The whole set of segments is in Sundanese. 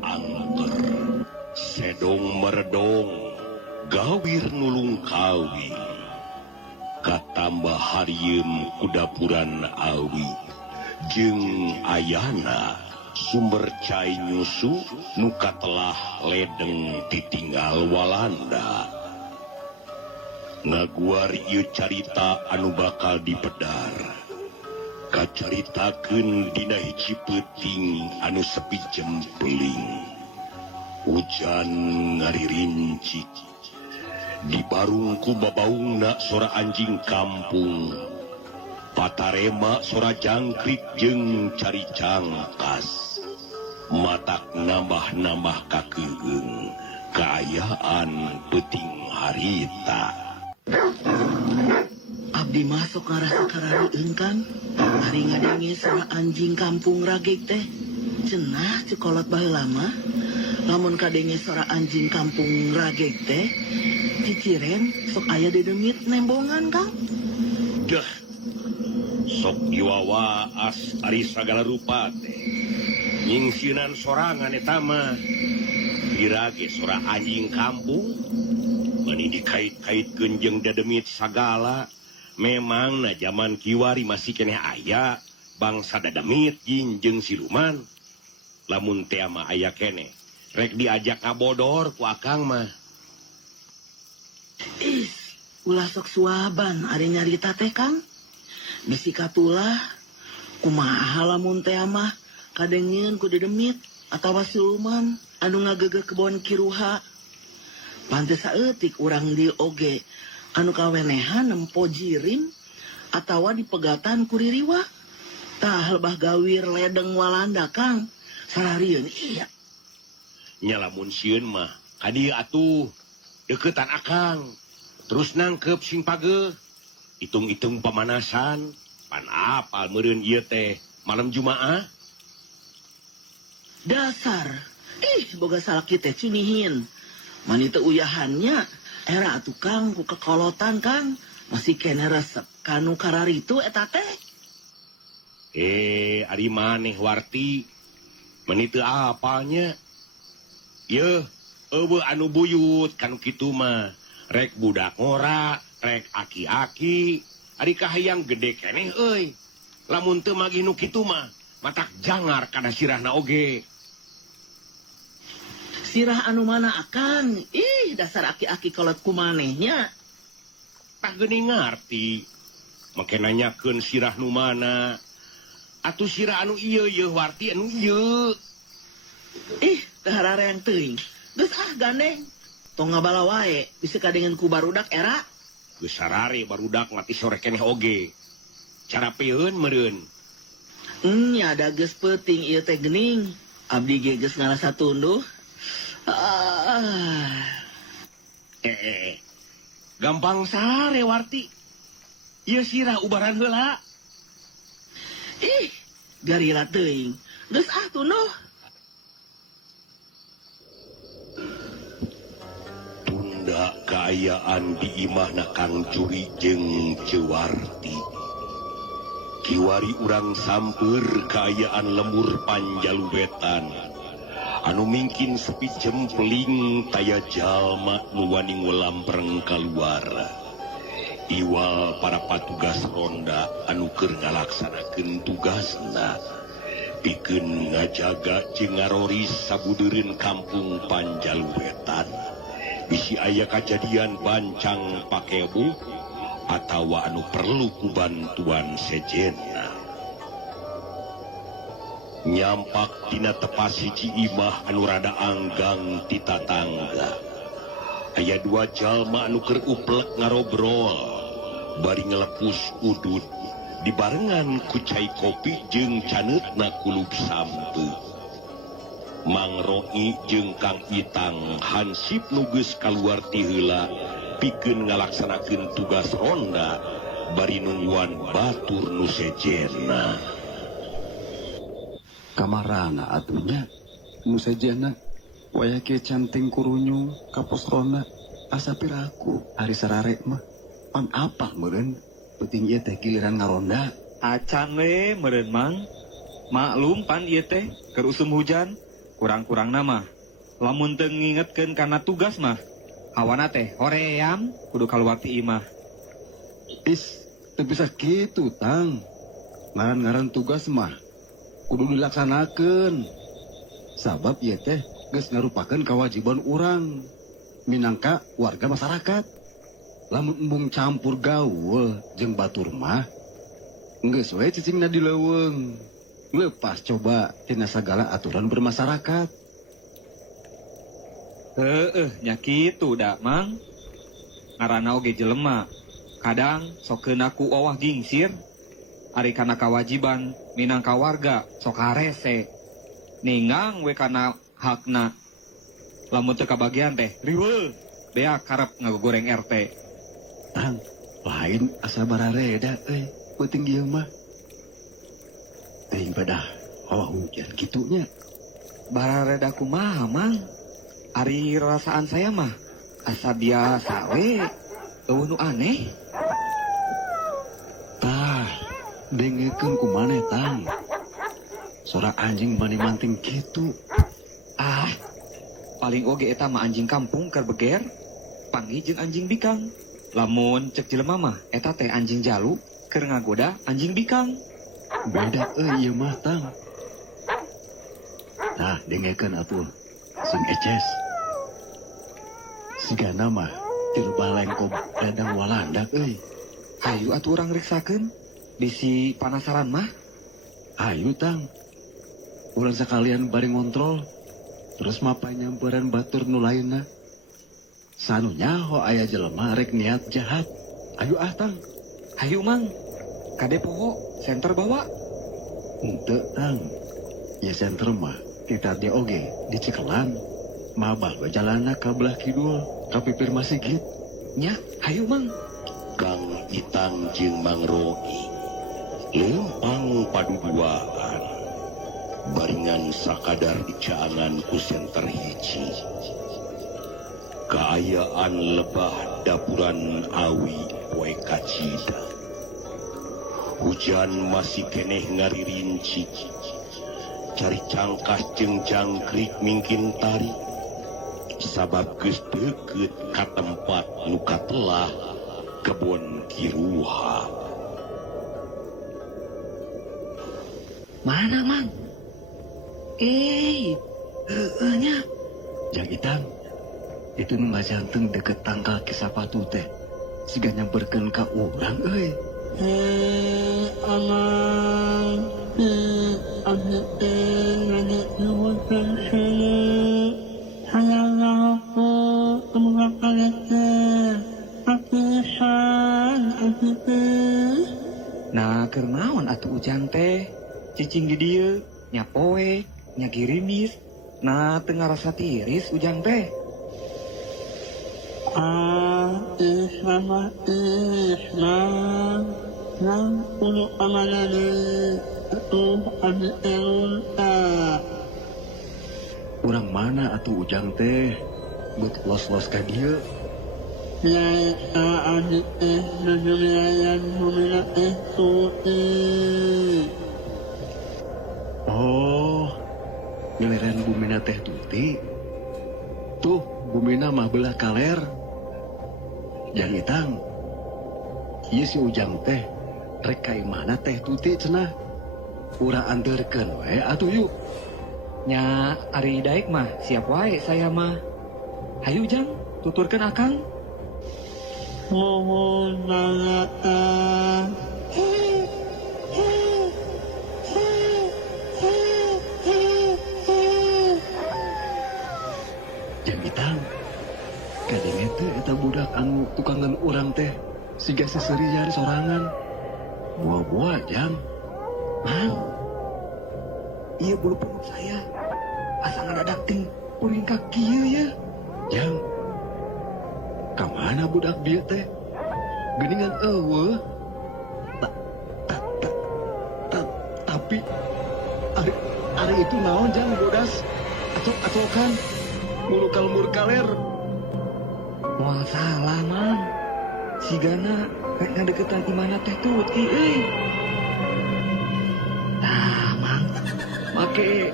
angker sedong meredong gawir nulung kawi katambah hariem kudapuran awi jeung ayana sumber cai nyusu nuka telah ledeng ditinggal Walanda ngaguar ieu carita anu bakal dipedar kacaritakeun dina hiji peuting anu sepi jempling hujan ngaririncik dibarung ku babaungna sora anjing kampung patarema sora jangkrik jeung caricang kas matak nambah-nambah kakeueung kaayaan peuting harita abdi masuk ngarasa kararieun Kang ari ngadenge sora anjing kampung rageg teh cenah cekolot baheula mah lamun kadenge sora anjing kampung rageg teh ciciren sok aya di demit nembongan Kang dah sok diwawa as ari sagala rupa teh nyingsinan sorangan eta mah dirage sora anjing kampung mani dikait-kaitkeun jeung dademit sagala memang na zaman kiwari masih keneh aya bangsa dademit jeung siluman lamun teh mah aya keneh rek diajak ngabodor ku akang mah ulah sok suaban ari nyarita teh Kang bisi katulah kumaha lamun teh mah kadengeun ku dedemit atawa siluman anu ngagegeh kebon kiruha pantes saeutik urang di oge anu kawenehan nempo jirim atawa dipegatan ku ririwah tah lebah gawir ledeng Walanda Kang sararieun iya nya lamun sieun mah ka dieu atuh deketan akang terus nangkep sing pageuh hitung-hitung pemanasan pan apal meureun ieu teh malam Jumaah dasar boga salaki teh cunihin mani teu uyahannya era atuh Kang ku kekolotan Kang masih kene resep kanu kararitu eta teh ari maneh warti mani teu apalnya yeuh eueuh anu buyut kanu kitu mah rek budak ngora rek aki-aki ari kahayang gede keneh euy lamun teu magih nu kitu mah matak jangar kana sirahna oge sirah anu mana akan dasar aki-aki kolot kumanehnya tak geuning ngarti make nanyakeun sirah nu mana atuh sirah anu ieu yeuh warti anu ieu teu harareang teuing geus gandeng tong ngabala wae bisa kadengen ku barudak era geus sarare barudak ngati sore keneh oge cara peueun meureun nya ada geus peuting ieu teh geuning abdi ge geus ngarasa tunduh gampang sare warti ieu sirah ubaran heula garila teuing geus tunduh tunda kaayaan di imahna Kang Curi jeung Cewarti kiwari urang samper kaayaan lemur Panjalubetan anu mungkin sepi jempling taya jalma nu wani ngulampreng kaluar iwal para patugas ronda anu keur ngalaksanakeun tugasna pikeun ngajaga jeung ngaroris sabudeureun kampung Panjalubetan bisi aya kajadian bancang pakebu atawa anu perlu ku bantuan sejenna nyampak tina tepas hiji imah anu rada anggang ti tatangga aya dua jalma anu keur uplek ngarobrol bari ngelepus udud dibarengan ku cai kopi jeung caneutna kulup sampeu Mang Roi jeung Kang Itang hansip nu geus kaluar ti heula pikeun ngalaksanakeun tugas ronda bari nungguan batur nu sejenna kamarana atunya nu sejana waya ke canting kurunyu kapos ronda asa piraku hari sarare mah pan apa meureun penting ieu teh giliran ngaronda acan we meureun Mang maklum pan ieu teh keur usum hujan kurang-kurang nama. Lamun teu ngingetkeun kana tugas mah, hawana teh hoream kudu kaluar ti imah. Is, teu bisa kitu, Tang. Ngaran-ngaran tugas mah kudu dilaksanakeun. Sabab ieu teh geus ngarupakeun kewajiban urang minangka warga masyarakat. Lamun embung campur gaul jeung batur mah geus we cicingna di leuweung. Lepas coba tina sagala aturan bermasyarakat. Nya kitu da, Mang. Ngaranna oge jelema. Kadang sokeun aku owah gingsir. Ari kana kawajiban minangka warga sok harese. Ningang we kana hakna. Lamun teu kabagian teh riweuh. Bea karep ngagoreng RT. Tang, lain asa barareda penting ieu mah. Teuing badah hawa hujan kitunya. Barareda kumaha, Mang? Ari rasaan saya mah asa biasa we. Eueuh nu aneh. Tah, dengekeun kumaneh, Tang. Suara anjing bani manting kitu. Ah, paling oge eta mah anjing kampung keur beger. Panggih jeung anjing bikang. Lamun cek jelema mah eta teh anjing jalu keur ngagoda anjing bikang. Beda ieu mah, Tang. Tah, dengekeun atuh. Sing eces. Sigana mah tilu balengkob dadang walandak euy. Hayu atuh urang riksakeun. Bisi panasaran mah. Ayo, Tang. Ulang sekalian bari ngontrol. Terus mapai nyamperan batur nu lainna. Sanunya ho aya jelema rek niat jahat. Ayo Tang. Hayu, Mang. Kade poho senter bawa. Henteu, Tang. Ya senter mah kita dia oge di Cikelan. Mabah we jalanna ka belah kidul ka pipir Masigit. Nya, hayu, Mang. Kang Itang jeung Mang Rogi lempang paduduaan baringan sakadar dicaangan ku senter hiji. Kaayaan lebah dapuran awi poe kacida. Hujan masih keneh ngaririnci. Cari cangkas jeung jangkrik mingkin tari. Sabab geus deukeut ka tempat nu katelah kebon kiruha. Mana, Mang? Nya. Jang Itang, itu nu ngajanteng deket tangkal kisapatu teh. Siga nyamperkeun ka urang euy. Amang. Abdi ngajak nuwun hayang aku kemuka kalete. Apisan, Nah, keur naon atuh ujang teh? Cicing di dieu, nya poek, nya girimis. Nah, teu ngarasa tiris ujang teh. Islam, nang ulu amanane, atuh abdi elunta. Urang mana atuh ujang teh? Buat los-los ka dieu. Nyai abdi nujumirayan humina tuti. Oh, ngeliran bumina teh Tuti. Tuh, bumina mah belah kaler. Jang Itang, ieu si ujang teh rek ka imahna teh Tuti cenah. Urang anterkeun we atuh yuk. Nya ari daek mah siap wae saya mah. Hayu Jang, tuturkeun akang. Mohon banget. Jang Itang, kadenge teh eta budak anu tukangan urang teh siga seserian sorangan. Buah-buah Jang. Mang, iya bulu punggung saya. Asa ngadadak ting puring kaki ya. Jang, kamana budak dia teh? Geningan eueuh. Tapi ari itu naon Jang bodas? Acok-acokan murukal kaler. Moal salah, Mang. Sigana rek ngadeukeutan imana teh Tuti euy. Mang, Make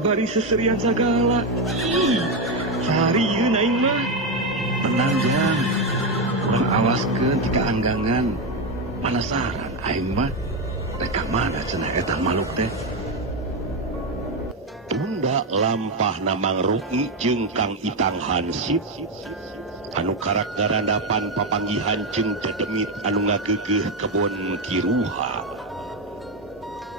bari seserian sagala. Sahariun aing mah. Tenang Jang, kurang awaskeun tika anggangan. Penasaran aing mah reka mana cenah eta makhluk teh. Tunda lampah namang Ru'i jeung Kang Itang Hansip anu karak garandapan papanggihan jeung dedemit anu ngagegeh kebon Kiruha.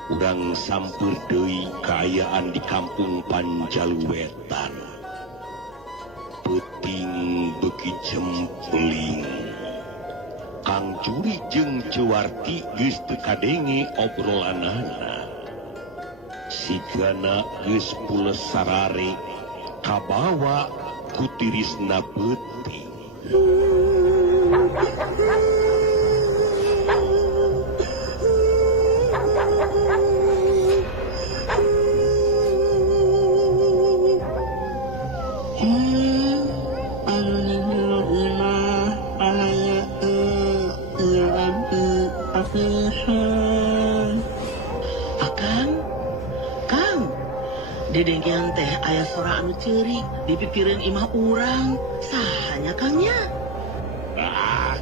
Urang sampeur deui kaayaan di kampung Panjaluwetan. Peuting beuki jempling. Kang Juri jeung Cewarti geus teu kadenge obrolanana. Sigana geus pules sarare kabawa ku tirisna beuting. Dedengkeun teh aya sora anu ceurik di pipireun imah urang. Sahanya Kangnya? Ah,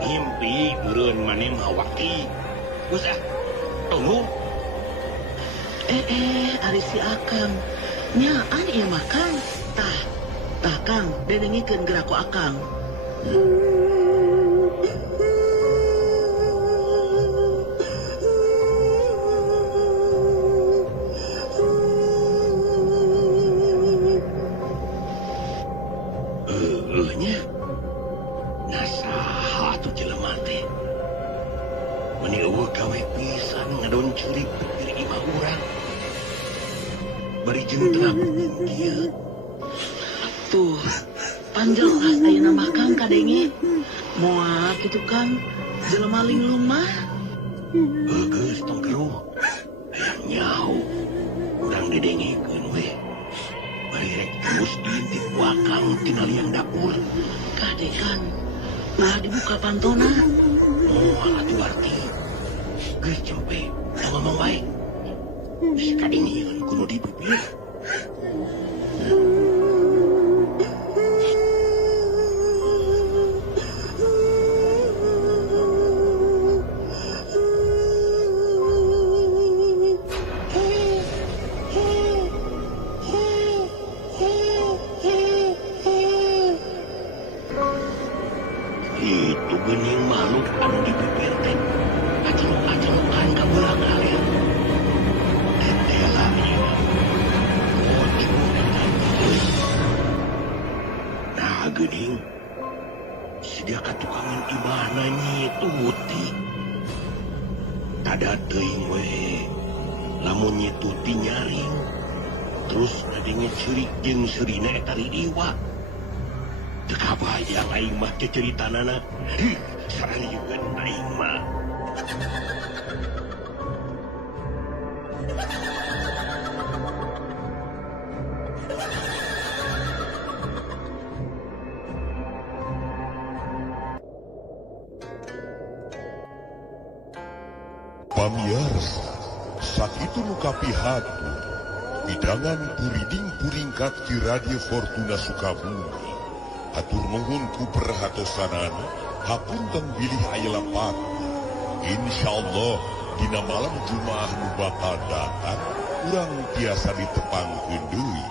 ngimpi meureun maneh mah waki. Geus tunggu. Ari si Akang. Nyaan ieu mah Kang. Tah Kang, dedengkeun geura ku Akang. Nasaha atuh jelema teh. Mani eueuh gawe pisan ngadon curik pipir imah urang. Bari jeung tenang kieu. Tuh, panjelas ayeuna mah Kang kadenge. Moal kitu Kang, jelema linglung mah. Geus tong keruh. Hayang nyau. Urang didengekeun we. Bari rek terus diintip ku Akang tina liang dapur. Kade Kang, ulah dibuka pantona. Moal atuh arti. Geus cempe, ngomong bae. Geus kadengieun kudu di bibir. Itu geuning makhluk anu di bibir teh. Aceluk-acelukan ka beurang alir. Tendela ieu. Ojo deui. Nah geuning. Sidia katukangan imahna nyi Tuti. Tada teuing we. Lamun nyi Tuti nyaring. Terus ngadenge ceurik jeung seurina eta ridiwa. Teu kabayang aing mah teh ceritanana. Saralieun aing mah. Pamiarsa, sakitu nu kapihatu, hidangan puriding puringkat di Radio Fortuna Sukabumi. Atur nuhun ku perhatosanana, hapunten bilih aya lapat. Insyaallah dina malam Jumaah nu bakal datang, urang tiasa ditepangkeun deui.